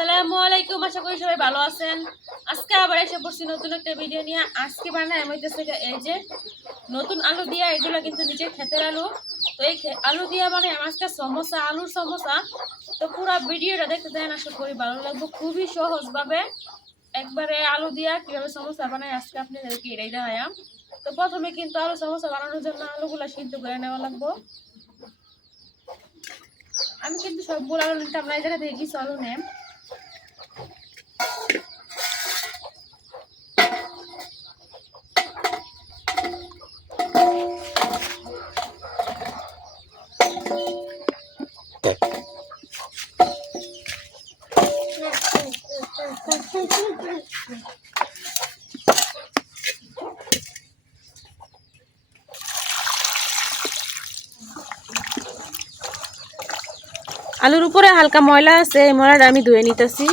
আসসালামু আলাইকুম, আশা করি সবাই ভালো আছেন। আজকে আবার এসে পড়ছি নতুন একটা ভিডিও নিয়ে। আজকে বানায় হইতেছে এই যে নতুন আলু দিয়া, এগুলো কিন্তু নিজের ক্ষেতের আলু। তো এই আলু দিয়া মানে আজকে সমোসা, আলুর সমোসা। তো পুরো ভিডিওটা দেখতে দেন, আশা করি ভালো লাগবে। খুবই সহজভাবে একবারে আলু দিয়া কিভাবে সমোসা বানায় আজকে আপনাদেরকে এটাই দেখাম। তো প্রথমে কিন্তু আলু সমোসা বানানোর জন্য আলুগুলো সিদ্ধ করে নেওয়া লাগবে। আমি কিন্তু সবগুলো আলু নিতাম না, এই জায়গা থেকে কিছু আলু নেম। আলুর উপরে হালকা ময়লা আছে, এই ময়লাটা আমি ধুয়ে নিতেছি।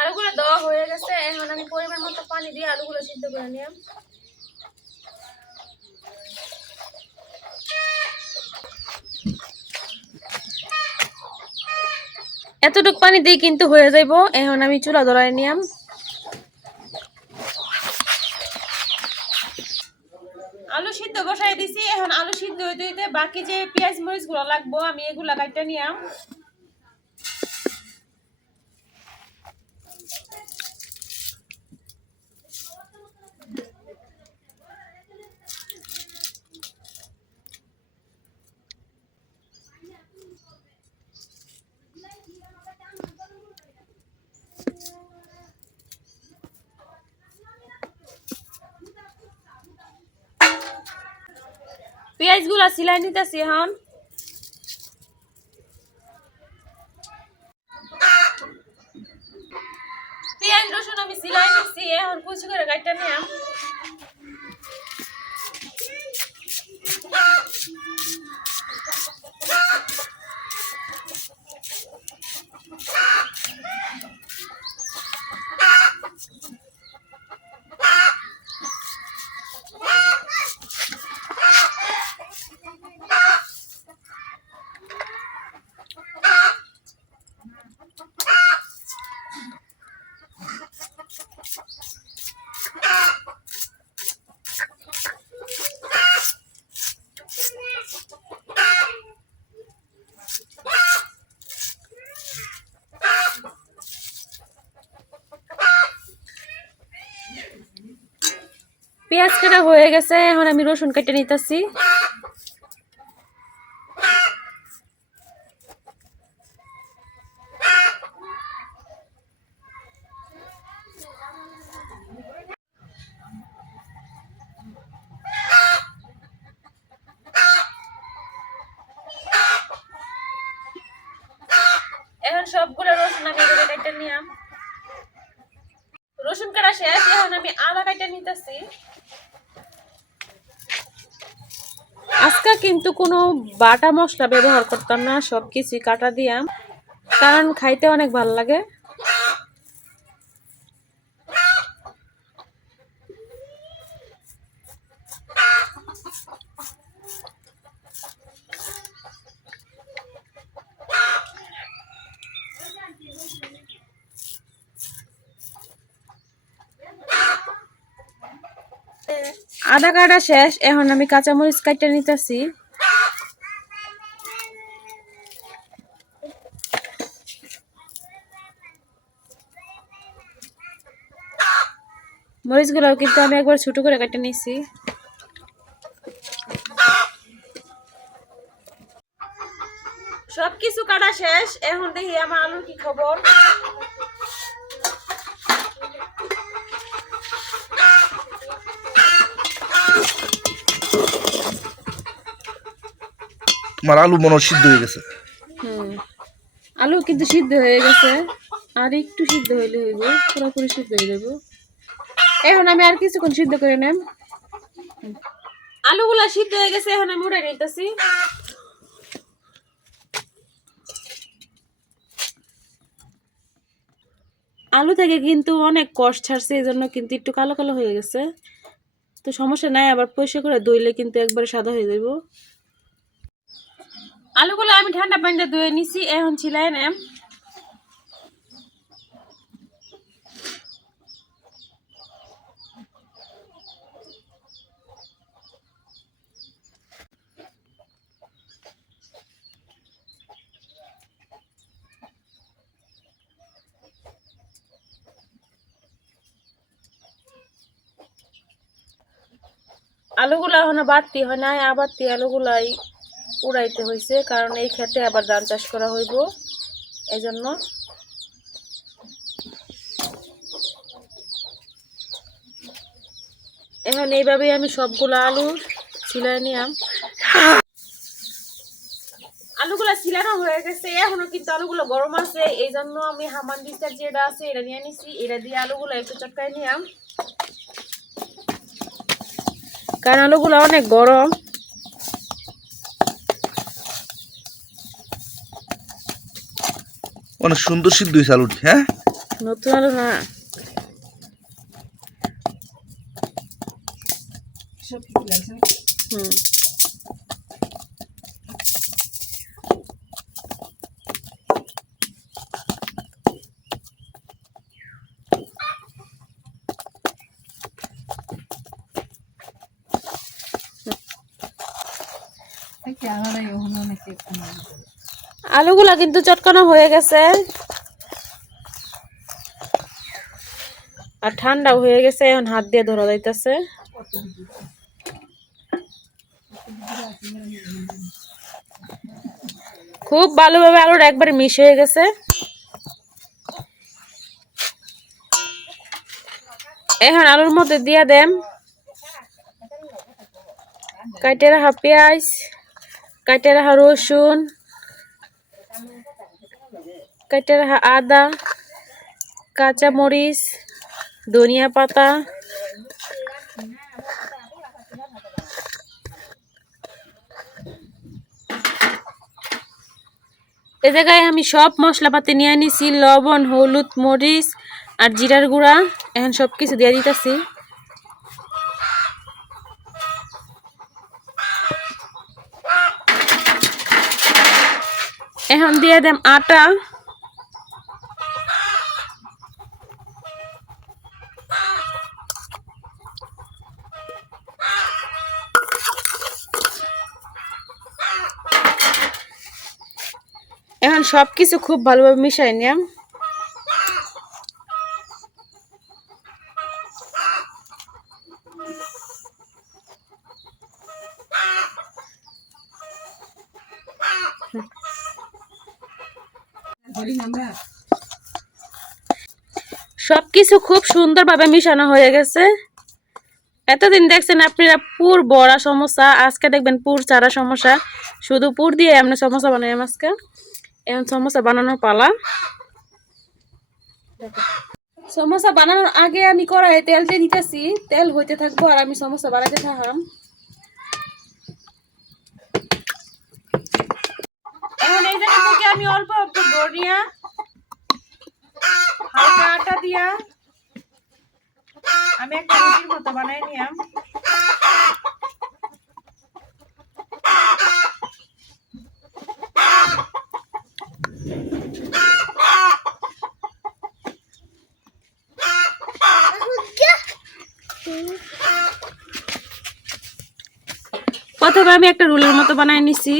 আলুগুলো দেওয়া হয়ে গেছে, এখন আমি পরিমাণ মতো পানি দিয়ে আলুগুলো সিদ্ধ করে নিলাম। এতটুকু পানি দিয়ে কিন্তু হয়ে যাইব। এখন আমি চুলা ধরাই নিলাম। আলু সিদ্ধ বসাই দিছি। এখন আলু সিদ্ধ হইতে হইতে বাকি যে পেঁয়াজ মরিচ গুলো লাগবো আমি এগুলা কাটতে নিলাম। পেঁয়াজ গুলা সিলাই নিতেছি। এখন পেঁয়াজ রসুন আমি সিলাই নিচ্ছি, এখন কুচি করে কাটতে নিলাম। পেঁয়াজ কাটা হয়ে গেছে, এখন আমি রসুন কেটে নিতেছি। এখন সবগুলো রসুন আমি কেটে নিলাম। রসুন কাটা শেষ, এখন আমি আদা কেটে নিতেছি। আজকে কিন্তু কোনো বাটা মশলা ব্যবহার করতাম না, সবকিছু কাটা দিয়াম, কারণ খাইতে অনেক ভালো লাগে। আদা কাটা শেষ, এখন আমি কাঁচামরিচ কাটতে নিতেছি। মরিচগুলো কিন্তু আমি একবার ছোট করে কেটে নিছি। সবকিছু কাটা শেষ, এখন দেখি আমার আলুর কি খবর। আমার আলু মনে সিদ্ধ হয়ে গেছে। আলু কিন্তু সিদ্ধ হয়ে গেছে, আর একটু সিদ্ধ হইলে হইব, পুরোপুরি সিদ্ধ হয়ে যাব। এখন আমি আর কিছুক্ষণ সিদ্ধ করে নেব। আলুগুলা সিদ্ধ হয়ে গেছে, এখন আমি উঠাই নিতেছি। আলু থেকে কিন্তু অনেক কষ ছাড়ছে, এই জন্য কিন্তু একটু কালো কালো হয়ে গেছে। তো সমস্যা নাই, আবার পরিষ্কার করে ধুইলে কিন্তু একবারে সাদা হয়ে যাইব। আলুগুলো আমি ঠান্ডা পানিতে ধুয়ে নিছি, এখন ছিলাই নেম। আলুগুলা এখন বাড়তি হয় নাই, আবারতি আলুগুলাই উড়াইতে হয়েছে, কারণ এই ক্ষেতে আবার ধান চাষ করা হইব, এই জন্য। এখন এইভাবেই আমি সবগুলো আলু ছিলাই নিলাম। আলুগুলো ছিলানো হয়ে গেছে, এখনো কিন্তু আলুগুলো গরম আছে, এই জন্য আমি হামান দিস্তার যেটা আছে এটা নিয়ে নিছি, এটা দিয়ে আলুগুলো একটু চটকাই নিলাম, কারণ আলুগুলো অনেক গরম। অনেক সুন্দর সিদ্ধ হয়েছে আলুটি। হ্যাঁ, নতুন আলু না, হুম। আলুগুলা কিন্তু চটকানো হয়ে গেছে আর ঠান্ডাও হয়ে গেছে, এখন হাত দিয়ে ধরা যাইতেছে। খুব ভালোভাবে আলুটা একবারে মিশ হয়ে গেছে। এখন আলুর মধ্যে দিয়ে দেন কাটে রাখা পেঁয়াজ, কাটে রাখা রসুন, কাটে রাখা আদা, কাঁচা মরিচ, ধনিয়া পাতা, এই জায়গায় আমি সব মশলাপাতি নিয়ে নিছি, লবণ, হলুদ, মরিচ আর জিরার গুঁড়া। এখন সব কিছু দিয়ে দিতেছি। এখন দিয়ে দেম আটা, এখন সবকিছু খুব ভালোভাবে মিশাই নিলাম। সবকিছু খুব সুন্দরভাবে মিশানো হয়ে গেছে। এতদিন দেখছেন আপনারা পুর বড়া সমোসা, আজকে দেখবেন পুর চারা সমোসা, শুধু পুর দিয়ে আমরা সমোসা বানাই। আজকে এখন সমোসা বানানোর পালা। সমোসা বানানোর আগে আমি কড়াইয়ে তেল দিয়ে দিতেছি, তেল হইতে থাকবো আর আমি সমোসা বানাইতে থাকলাম। এখন এই জায়গা থেকে আমি অল্প একটু গড়িয়া হালকা আটা দিয়া আমি একটা রুটির মতো বানাই নিলাম। প্রথমে আমি একটা রোলের মতো বানাই নিছি।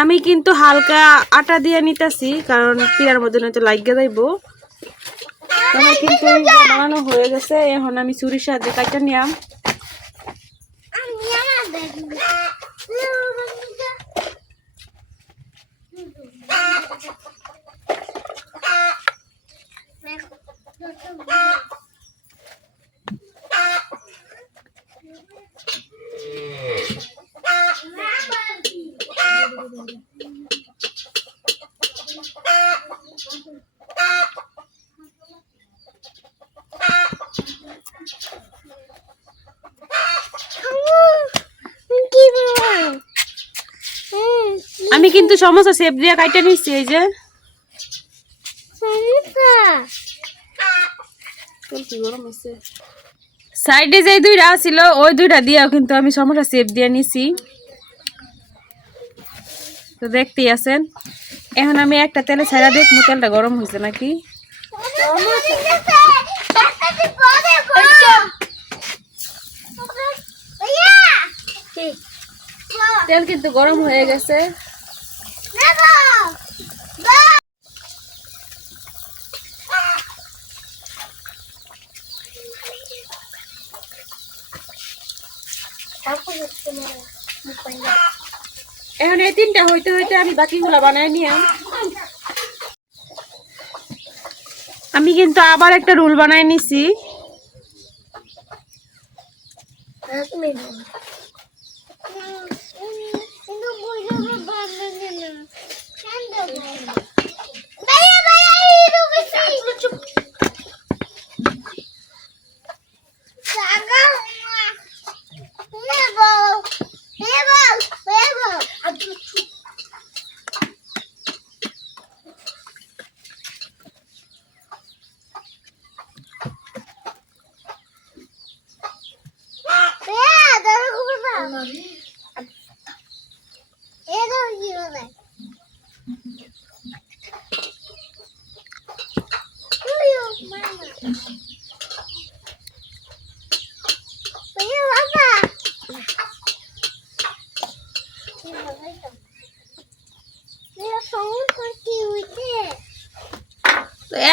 আমি কিন্তু হালকা আটা দিয়ে নিতেছি, কারণ পিয়ার মধ্যে নয়তো লাগিয়ে যাইব। আমার কিন্তু বানানো হয়ে গেছে। এখন আমি ছুরির সাহায্যে কাটা নিলাম। আমি কিন্তু সমস্যা সেপ দিয়ে কাটা নিচ্ছি। এই যে সাইডে যে দুইটা ছিল ওই দুইটা দিয়েও কিন্তু আমি সমস্যা সেপ দিয়ে নিছি। তো দেখতেই আছেন। এখন আমি একটা তেলে ছাড়া দেখবো তেলটা গরম হয়েছে নাকি। তেল কিন্তু গরম হয়ে গেছে। এখন এই তিনটা হইতে হইতে আমি বাকিগুলা বানাই নিলাম। আমি কিন্তু আবার একটা রোল বানাই নিছি।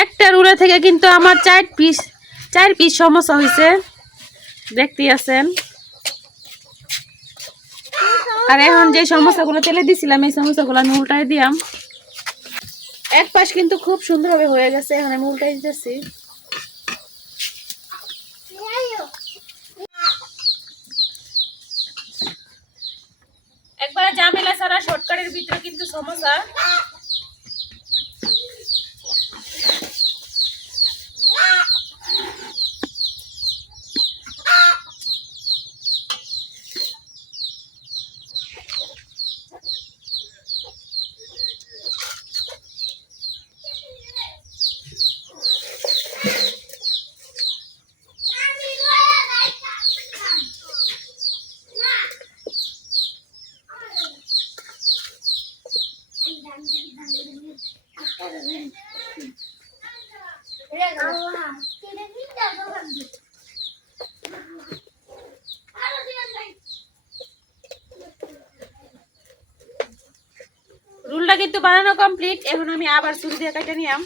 একটা রুলে থেকে কিন্তু আমার 4 পিস সমস্যা হয়েছে, দেখতেই আছেন। আর এখন যে সমস্যাগুলো তেলে দিছিলাম এই সমস্যাগুলো আমি উল্টাই দিলাম। এক পাশ কিন্তু খুব সুন্দরভাবে হয়ে গেছে। এখন আমি উল্টাই দিতেছি। একবার ঝামেলা ছাড়া শর্টকাটের ভিতরে কিন্তু সমস্যা। রুলটা কিন্তু বানানো কমপ্লিট। এখন আমি আবার ছুরি দিয়ে কেটে নিলাম।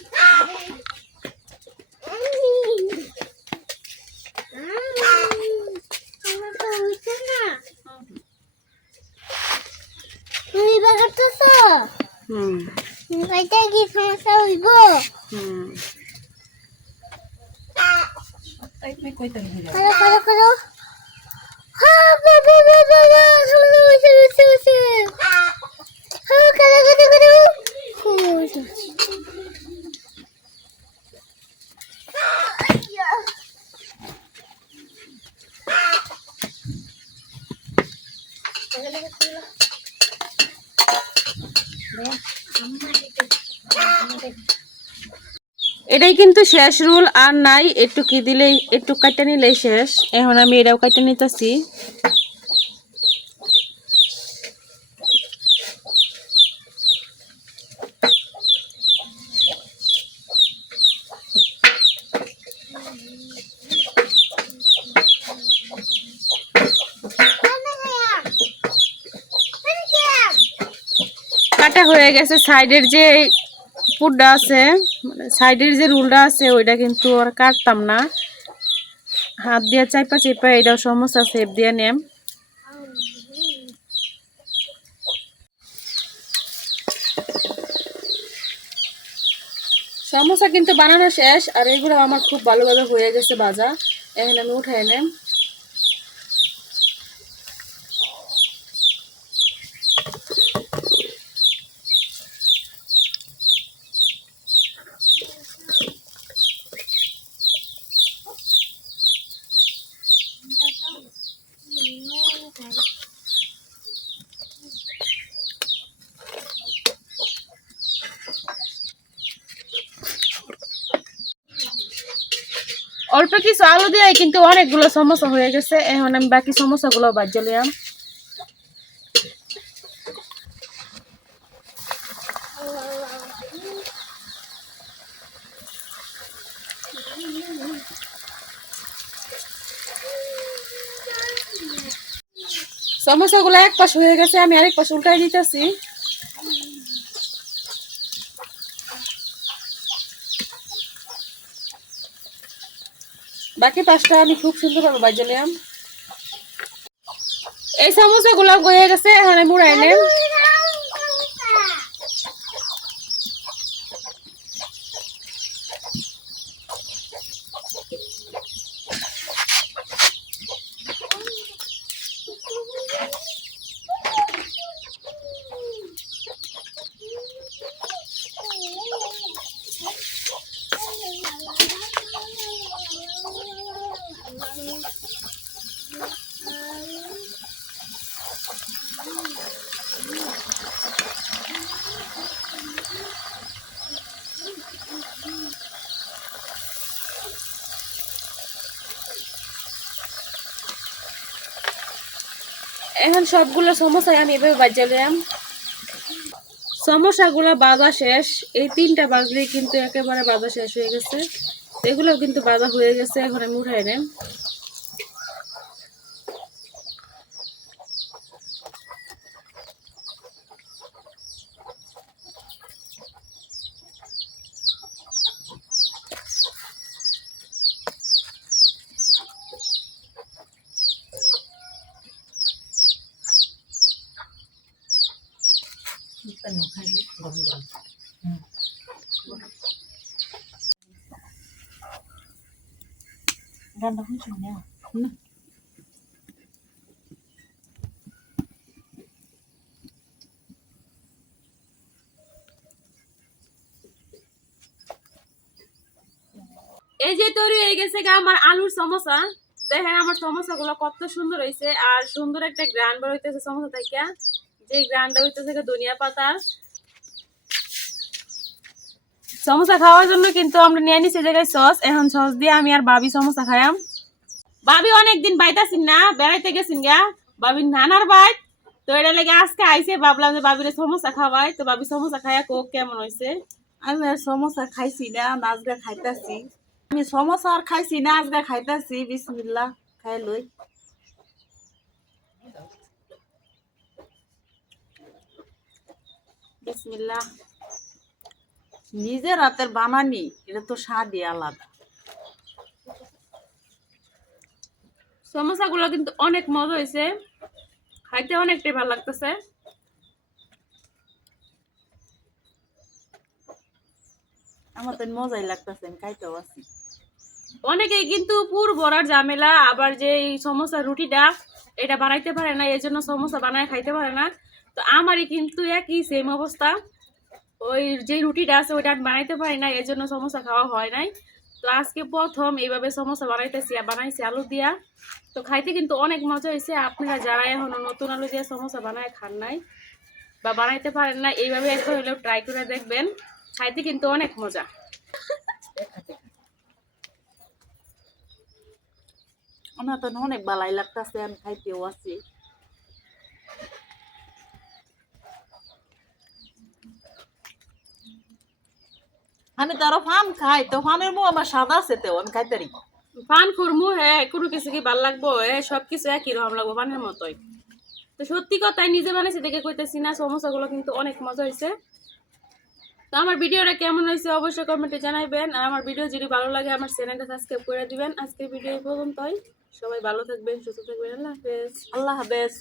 কি সমস্যা হইব? এটাই কিন্তু শেষ রুল, আর নাই। একটু কি দিলেই একটু কাটে নিলেই শেষ। এখন আমি এটাও কাটে নিতেছি। কাটা হয়ে গেছে। সাইডের যে উপরটা আছে মানে সাইডের যে রুলটা আছে ওইটা কিন্তু আর কাটতাম না, হাত দিয়ে চাইপা চাইপা এটাও সমস্যা সেপ দিয়ে নেম। সমোসা কিন্তু বানানো শেষ, আর এগুলো আমার খুব ভালোভাবে হয়ে গেছে ভাজা। এখন আমি উঠাই নেম। অল্প কিছু আলু দিয়ে কিন্তু অনেকগুলো সমোসা হয়ে গেছে। এখন আমি বাকি সমোসাগুলো ভাজা লিয়াম। সমোসাগুলো এক পাশ হয়ে গেছে, আমি আরেক পাশ উল্টাই দিতেছি। বাকি পাশটা আমি খুব সুন্দরভাবে ভাজা লিয়াম। এই সমোসাগুলো হয়ে গেছে, এখন আমি উড়াই নেম। এখন সবগুলো সমোসাই আমি এভাবে ভাজা লিয়াম। সমোসাগুলো ভাজা শেষ, এই 3টা ভাজলেই কিন্তু একেবারে ভাজা শেষ হয়ে গেছে। এগুলো কিন্তু ভাজা হয়ে গেছে, এখন আমি উঠাই নেম। এই যে তৈরি হয়ে গেছে আমার আলুর সমোসা। দেখেন আমার সমোসাগুলো কত সুন্দর হয়েছে, আর সুন্দর একটা গ্রান বের হইতেছে সমোসা থেকে, যে গ্রানটা হইতেছে ধনিয়া পাতার। সমোসা খাওয়ার জন্য কিন্তু আমরা নিয়ে নিছি জায়গায় সস। এখন সস দিয়ে আমি আর ভাবি সমোসা খাইয়াম। ভাবি অনেকদিন বাইতাছিন না, বেড়াইতে গেছিন গা ভাবির নানার বাইত, তো এটা লেগে আজকে আইসে, ভাবলাম যে ভাবিরে সমোসা খাওয়াই। তো ভাবি সমোসা খাইয়া কোক কেমন হয়েছে। আমি আর সমোসা খাইছি না, নাচগা খাইতাছি। আমি সমোসা আর খাইছি না, নাচগা খাইতাছি। বিসমিল্লাহ, খাই লই। বিসমিল্লাহ। নিজের হাতের বানানি, এটা তো স্বাদই আলাদা। সমোসাগুলো কিন্তু অনেক মজা হয়েছে, খাইতে অনেকটাই ভালো লাগতেছে। আমার তো মজাই লাগতেছে, আমি খাইতেও আছি। অনেকেই কিন্তু পুর ভরার ঝামেলা, আবার যে এই সমোসা রুটিটা এটা বানাইতে পারে না, এই জন্য সমোসা বানায় খাইতে পারে না। তো আমারই কিন্তু একই সেম অবস্থা, ওই যে রুটিটা আছে ওইটা আমি বানাইতে পারি না, এই জন্য সমোসা খাওয়া হয় নাই। তো আজকে প্রথম এইভাবে সমোসা বানাইতেছি, আর বানাইছি আলু দিয়া। তো খাইতে কিন্তু অনেক মজা হয়েছে। আপনারা যারা এখনো নতুন আলু দিয়ে সমোসা বানায় খান নাই বা বানাইতে পারেন না, এইভাবে একবার হলেও ট্রাই করে দেখবেন, খাইতে কিন্তু অনেক মজা। আমার তো অনেক ভালাই লাগতেছে, আমি খাইতেও আছি। আমি তো আরো ফান খাই, তো ফানের মুখ আমার স্বাদ আছে, তো আমি খাইতারি। পান খুরমু হ্যাঁ, কোনো কিছু কি ভাল লাগবো, সবকিছু একই রকম লাগবো পানের মতোই। তো সত্যি কথাই নিজে বানাইছি দেখে কইতেছি না, সমোসাগুলো কিন্তু অনেক মজা হয়েছে। তো আমার ভিডিওটা কেমন হয়েছে অবশ্যই কমেন্টে জানাবেন। আর আমার ভিডিও যদি ভালো লাগে আমার চ্যানেলটা সাবস্ক্রাইব করে দিবেন। আজকের ভিডিও এই পর্যন্তই। সবাই ভালো থাকবেন, সুস্থ থাকবেন। আল্লাহ হাফেজ। আল্লাহ হাফেজ।